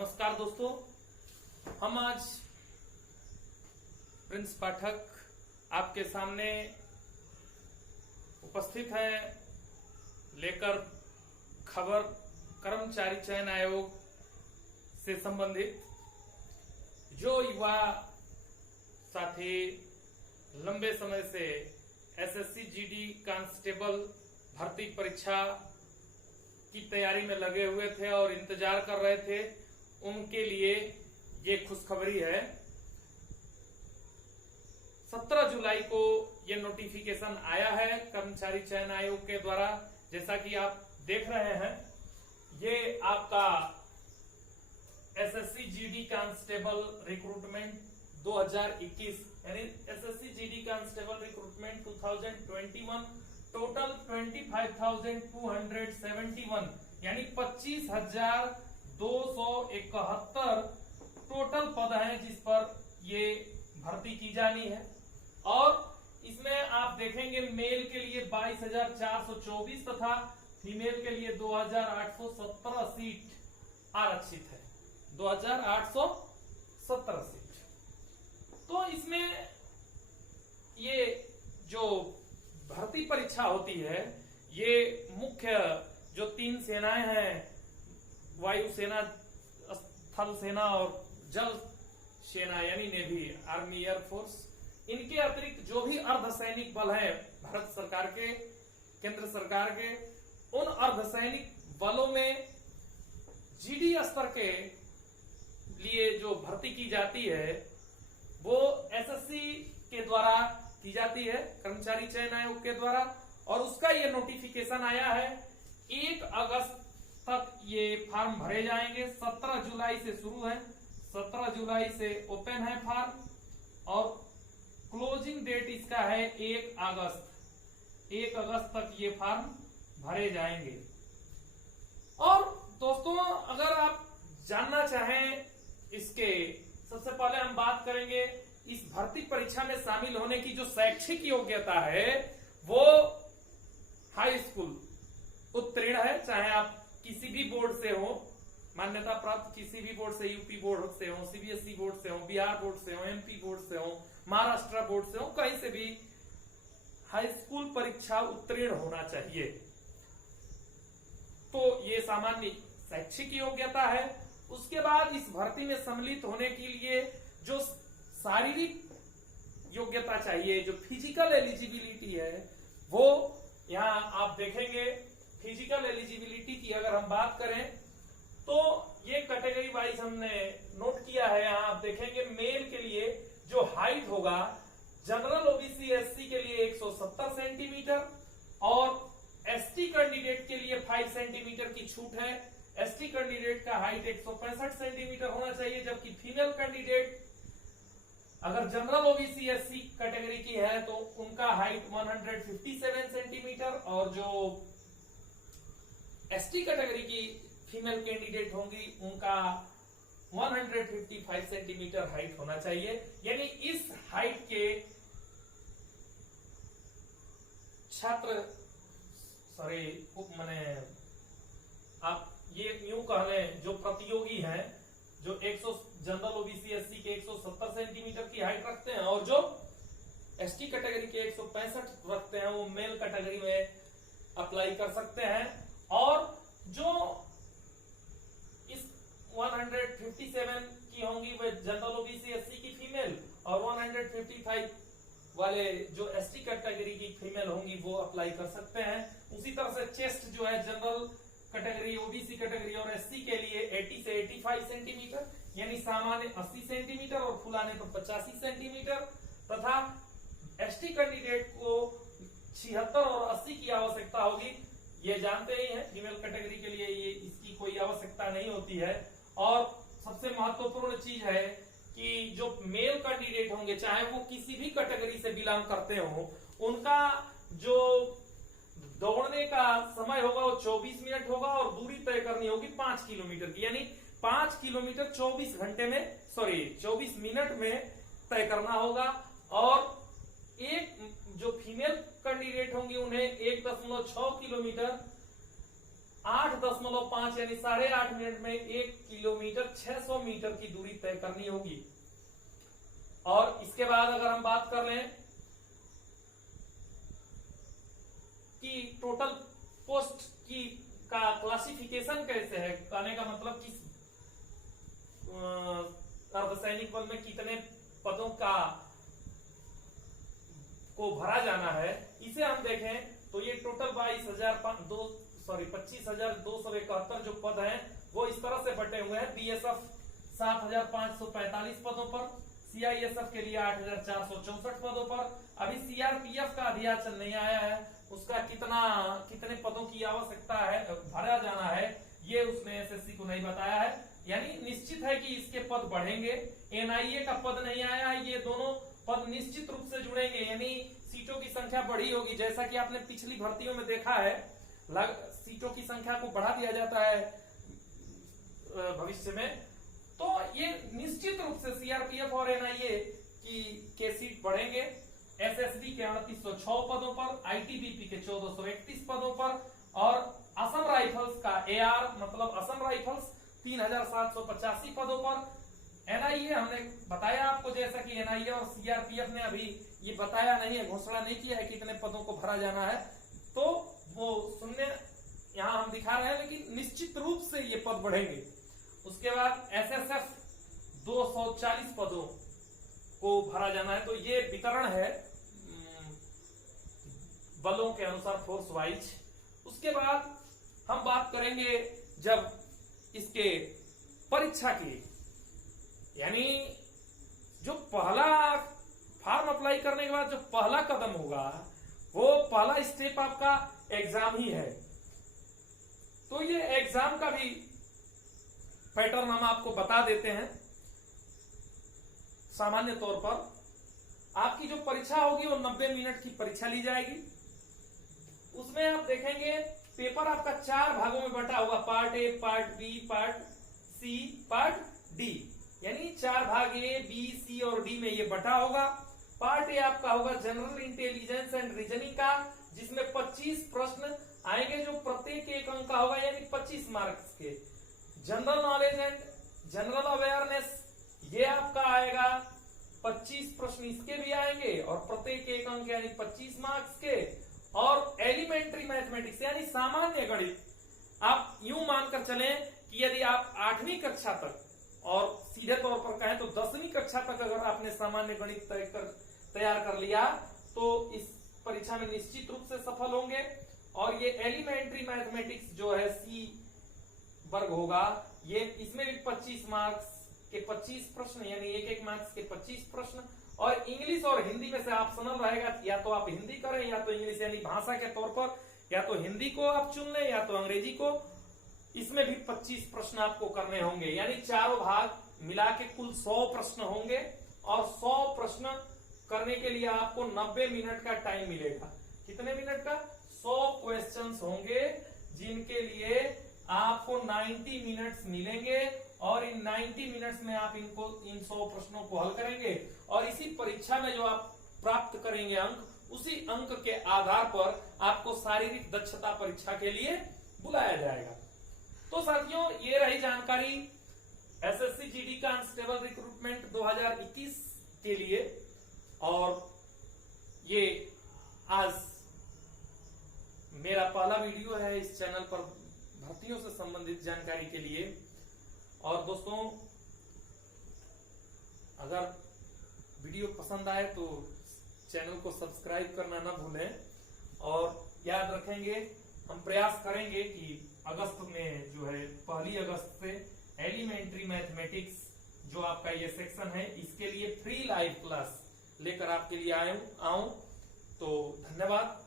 नमस्कार दोस्तों, हम आज प्रिंस पाठक आपके सामने उपस्थित हैं लेकर खबर कर्मचारी चयन आयोग से संबंधित। जो युवा साथी लंबे समय से एसएससी जीडी कांस्टेबल भर्ती परीक्षा की तैयारी में लगे हुए थे और इंतजार कर रहे थे, उनके लिए ये खुशखबरी है। 17 जुलाई को ये नोटिफिकेशन आया है कर्मचारी चयन आयोग के द्वारा। जैसा कि आप देख रहे हैं, ये आपका एसएससी जीडी कांस्टेबल रिक्रूटमेंट 2021 यानी SSC GD constable recruitment 2021 total 25,271 यानी 25,271 टोटल पद हैं जिस पर ये भर्ती की जानी है। और इसमें आप देखेंगे मेल के लिए 22,424 तथा फीमेल के लिए 2,817 सीट आरक्षित है। 2,817 सीट। तो इसमें ये जो भर्ती परीक्षा होती है, ये मुख्य जो 3 सेनाएं हैं, वायुसेना, स्थल सेना और जल सेना यानी नेवी, आर्मी, एयरफोर्स, इनके अतिरिक्त जो भी अर्धसैनिक बल हैं भारत सरकार के, केंद्र सरकार के, उन अर्धसैनिक बलों में जीडी स्तर के लिए जो भर्ती की जाती है वो एसएससी के द्वारा की जाती है, कर्मचारी चयन आयोग के द्वारा। और उसका ये नोटिफिकेशन आया है। 1 अगस्त तक ये फॉर्म भरे जाएंगे। 17 जुलाई से शुरू है, 17 जुलाई से ओपन है फॉर्म और क्लोजिंग डेट इसका है 1 अगस्त। 1 अगस्त तक ये फॉर्म भरे जाएंगे। और दोस्तों, अगर आप जानना चाहें इसके, सबसे पहले हम बात करेंगे इस भर्ती परीक्षा में शामिल होने की जो शैक्षिक योग्यता है वो हाई स्कूल उत्तीर्ण है। चाहे आप किसी भी बोर्ड से हो, मान्यता प्राप्त किसी भी बोर्ड से, यूपी बोर्ड से हो, सीबीएसई बोर्ड से हो, बिहार बोर्ड से हो, एमपी बोर्ड से हो, महाराष्ट्र बोर्ड से हो, कहीं से भी हाई स्कूल परीक्षा उत्तीर्ण होना चाहिए। तो ये सामान्य शैक्षिक योग्यता है। उसके बाद इस भर्ती में सम्मिलित होने के लिए जो शारीरिक योग्यता चाहिए, जो फिजिकल एलिजिबिलिटी है, वो यहाँ आप देखेंगे। फिजिकल एलिजिबिलिटी की अगर हम बात करें तो ये कैटेगरी वाइज हमने नोट किया है। यहाँ आप देखेंगे मेल के लिए जो हाइट होगा, जनरल ओबीसी एससी के लिए 170 सेंटीमीटर और एसटी कैंडिडेट के लिए 5 सेंटीमीटर की छूट है। एसटी कैंडिडेट का हाइट 165 सेंटीमीटर होना चाहिए, जबकि फीमेल कैंडिडेट अगर जनरल ओबीसी एससी कैटेगरी की है तो उनका हाइट 157 सेंटीमीटर और जो एसटी कैटेगरी की फीमेल कैंडिडेट होंगी उनका 155 सेंटीमीटर हाइट होना चाहिए। यानी इस हाइट के छात्र, मैंने आप ये यूं कह लें, जो प्रतियोगी हैं, जो 100 जनरल ओबीसी एससी के 170 सेंटीमीटर की हाइट रखते हैं और जो एसटी कैटेगरी के 165 रखते हैं, वो मेल कैटेगरी में अप्लाई कर सकते हैं। और जो इस 157 की होंगी वे जनरल ओबीसी एससी की फीमेल, और 155 वाले जो एसटी कैटेगरी की फीमेल होंगी वो अप्लाई कर सकते हैं। उसी तरह से चेस्ट जो है जनरल कैटेगरी, ओबीसी कैटेगरी और एससी के लिए 80 से 85 सेंटीमीटर यानी सामान्य 80 सेंटीमीटर और फुलाने पर 85 सेंटीमीटर, तथा एसटी कैंडिडेट को 76 और 80 की आवश्यकता होगी। ये जानते ही हैं, फीमेल कैटेगरी के लिए ये इसकी कोई आवश्यकता नहीं होती है। और सबसे महत्वपूर्ण चीज है कि जो मेल कैंडिडेट होंगे, चाहे वो किसी भी कैटेगरी से बिलोंग करते हो, उनका जो दौड़ने का समय होगा वो 24 मिनट होगा और दूरी तय करनी होगी 5 किलोमीटर की, यानी 5 किलोमीटर 24 मिनट में तय करना होगा। और एक जो फीमेल कैंडिडेट होंगी उन्हें 1.6 किलोमीटर 8.5 यानी 8.5 मिनट में 1 किलोमीटर 600 मीटर की दूरी तय करनी होगी। और इसके बाद अगर हम बात कर लें कि टोटल पोस्ट की का क्लासिफिकेशन कैसे है, कहने का मतलब कि अर्धसैनिक बल में कितने पदों का को भरा जाना है, इसे हम देखें तो ये टोटल 25,271 जो पद हैं वो इस तरह से बटे हुए हैं। बीएसएफ 7,545 पदों पर, सीआईएसएफ के लिए 8,464 पदों पर। अभी सीआरपीएफ का अध्याचन नहीं आया है, उसका कितने पदों की आवश्यकता है, भरा जाना है, ये उसने एसएससी को नहीं बताया है। यानी निश्चित है कि इसके पद बढ़ेंगे। एनआईए का पद नहीं आया है, ये दोनों पद निश्चित रूप से जुड़ेंगे, यानी सीटों की संख्या बढ़ी होगी। जैसा कि आपने पिछली भर्तियों में देखा है, सीटों की संख्या को बढ़ा दिया जाता है भविष्य में, तो ये निश्चित रूप से सीआरपीएफ और एनआईए के सीट बढ़ेंगे। एसएसबी के 3806 पदों पर, आईटीबीपी के 1431 पदों पर, और असम राइफल्स का एआर मतलब असम राइफल्स 3,785 पदों पर। एनआईए हमने बताया आपको, जैसा कि एनआईए और सीआरपीएफ ने अभी ये बताया नहीं है, घोषणा नहीं किया है कितने पदों को भरा जाना है, तो वो शून्य यहां हम दिखा रहे हैं, लेकिन निश्चित रूप से ये पद बढ़ेंगे। उसके बाद एसएसएफ 240 पदों को भरा जाना है, तो ये वितरण है बलों के अनुसार फोर्स वाइज। उसके बाद हम बात करेंगे जब इसके परीक्षा की, यानी जो पहला फॉर्म अप्लाई करने के बाद जो पहला कदम होगा, वो पहला स्टेप आपका एग्जाम ही है। तो ये एग्जाम का भी पैटर्न हम आपको बता देते हैं। सामान्य तौर पर आपकी जो परीक्षा होगी वो 90 मिनट की परीक्षा ली जाएगी। उसमें आप देखेंगे पेपर आपका 4 भागों में बटा होगा, part A, part B, part C, part D, यानी 4 भाग ए, बी, सी और डी में ये बटा होगा। पार्ट ए आपका होगा जनरल इंटेलिजेंस एंड रीजनिंग का, जिसमें 25 प्रश्न आएंगे जो प्रत्येक 1 अंक का होगा, यानी 25 मार्क्स के। General knowledge and general awareness ये आपका आएगा 25 प्रश्न इसके भी आएंगे और प्रत्येक 1 अंक यानी 25 मार्क्स के। और एलिमेंट्री मैथमेटिक्स यानी सामान्य गणित, आप यूं मानकर चलें कि यदि आप 8वीं कक्षा तक और सीधे तौर पर कहें तो 10वीं कक्षा तक अगर आपने सामान्य गणित तैयार कर लिया तो इस परीक्षा में निश्चित रूप से सफल होंगे। और ये एलिमेंट्री मैथमेटिक्स जो है सी वर्ग होगा, ये इसमें भी 25 मार्क्स के 25 प्रश्न, यानी 1-1 मार्क्स के 25 प्रश्न। और इंग्लिश और हिंदी में से ऑप्शनल रहेगा, या तो आप हिंदी करें या तो इंग्लिश, यानी भाषा के तौर पर या तो हिंदी को आप चुन लें या तो अंग्रेजी को। इसमें भी 25 प्रश्न आपको करने होंगे, यानी चारों भाग मिला के कुल 100 प्रश्न होंगे। और 100 प्रश्न करने के लिए आपको 90 मिनट का टाइम मिलेगा। कितने मिनट का? 100 क्वेश्चंस होंगे जिनके लिए आपको 90 मिनट्स मिलेंगे और इन 90 मिनट्स में आप इन 100 प्रश्नों को हल करेंगे और इसी परीक्षा में जो आप प्राप्त करेंगे अंक, उसी अंक के आधार पर आपको शारीरिक दक्षता परीक्षा के लिए बुलाया जाएगा। तो साथियों, ये रही जानकारी एसएससी जीडी कांस्टेबल रिक्रूटमेंट 2021 के लिए। और ये आज मेरा पहला वीडियो है इस चैनल पर भर्तियों से संबंधित जानकारी के लिए। और दोस्तों, अगर वीडियो पसंद आए तो चैनल को सब्सक्राइब करना ना भूलें। और याद रखेंगे, हम प्रयास करेंगे कि अगस्त में जो है 1 अगस्त से एलिमेंट्री मैथमेटिक्स जो आपका ये सेक्शन है, इसके लिए फ्री लाइव क्लास लेकर आपके लिए आऊं। तो धन्यवाद।